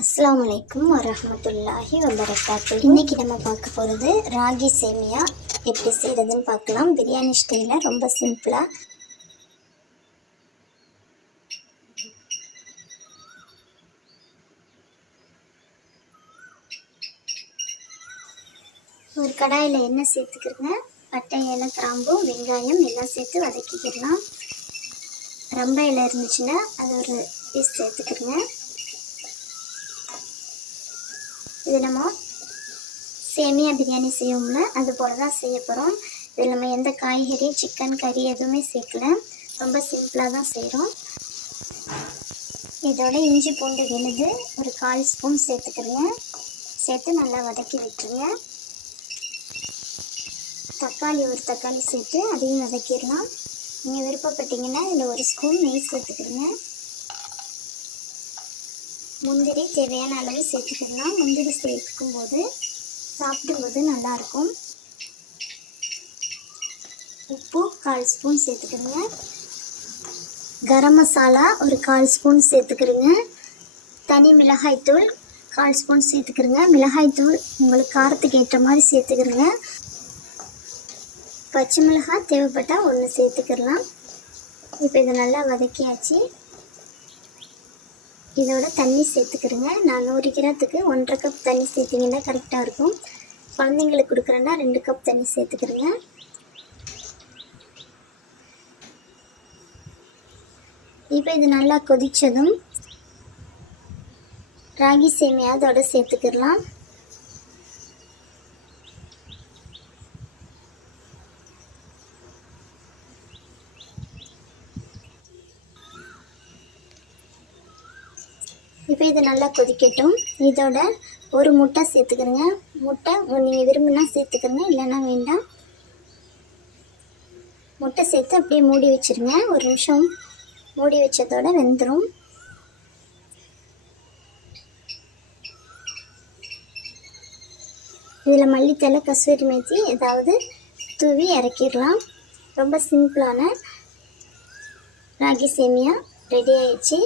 அஸ்ஸலாமு அலைக்கும் வரமத்துல்லாஹி வபரகாத்து. இன்றைக்கி நம்ம பார்க்க போகிறது ராகி சேமியா எப்படி செய்கிறதுன்னு பார்க்கலாம். பிரியாணி ஸ்டைலில் ரொம்ப சிம்பிளாக ஒரு கடாயில் எண்ணெய் சேர்த்துக்கிறங்க. பட்டை இலை கிராம்பு வெங்காயம் எல்லாம் சேர்த்து வதக்கிக்கிடலாம் ரொம்ப இலை இருந்துச்சுன்னா அது ஒரு பீஸ் சேர்த்துக்கிறங்க. இது நம்ம சேமியா பிரியாணி செய்வோம்ல அது போல் தான் செய்ய போகிறோம் இதில் நம்ம எந்த காய்கறி சிக்கன் கறி எதுவுமே சேர்க்கல. ரொம்ப சிம்பிளாக தான் செய்கிறோம் இதோட இஞ்சி பூண்டு விழுது ஒரு கால் ஸ்பூன் சேர்த்துக்கிறேங்க சேர்த்து நல்லா வதக்கி விட்டுருங்க. தக்காளி ஒரு தக்காளி சேர்த்து அதையும் வதக்கிடலாம். நீங்கள் விருப்பப்பட்டீங்கன்னா இதில் ஒரு ஸ்பூன் நெய் சேர்த்துக்கிறேங்க முந்திரி தேவையான அளவு சேர்த்துக்கலாம். முந்திரி சேர்க்கும் போது சாப்பிடும்போது நல்லாயிருக்கும். உப்பு கால் ஸ்பூன் சேர்த்துக்கிறேங்க கரம் மசாலா ஒரு கால் ஸ்பூன் சேர்த்துக்கிறேங்க தனி மிளகாய்த்தூள் கால் ஸ்பூன் சேர்த்துக்கிறேங்க மிளகாய்த்தூள் உங்களுக்கு காரத்துக்கு ஏற்ற மாதிரி சேர்த்துக்கிறேங்க பச்சை மிளகாய் தேவைப்பட்டால் ஒன்று சேர்த்துக்கிடலாம். இப்போ இதை நல்லா வதக்கியாச்சு. இதோட தண்ணி சேர்த்துக்கிறேங்க. நான் நூறு கிராத்துக்கு ஒன்றரை கப் தண்ணி சேர்த்திங்கன்னா கரெக்டாக இருக்கும். குழந்தைங்களுக்கு கொடுக்குறேன்னா ரெண்டு கப் தண்ணி சேர்த்துக்கிறேங்க. இப்போ இது நல்லா கொதித்ததும் ராகி சேமியா அதோட சேர்த்துக்கிடலாம் இப்போ இது நல்லா கொதிக்கட்டும். இதோட ஒரு முட்டை சேர்த்துக்கிறங்க முட்டை நீங்கள் விரும்பினா சேர்த்துக்கிறங்க இல்லைன்னா வேண்டாம். முட்டை சேர்த்து அப்படியே மூடி வச்சுருங்க. ஒரு நிமிஷம் மூடி வச்சதோட வெந்துடும் இதில் மல்லித்தலை கஸ்தூரி மேத்தி ஏதாவது தூவி இறக்கிடலாம். ரொம்ப சிம்பிளான ராகி சேமியா ரெடி ஆயிடுச்சு.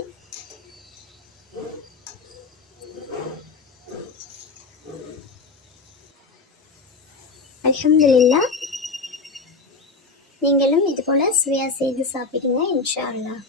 அலமதுல்லா நீங்களும் இதுபோல் சுவையாக செய்து சாப்பிடுங்க இன்ஷா அல்லாஹ்.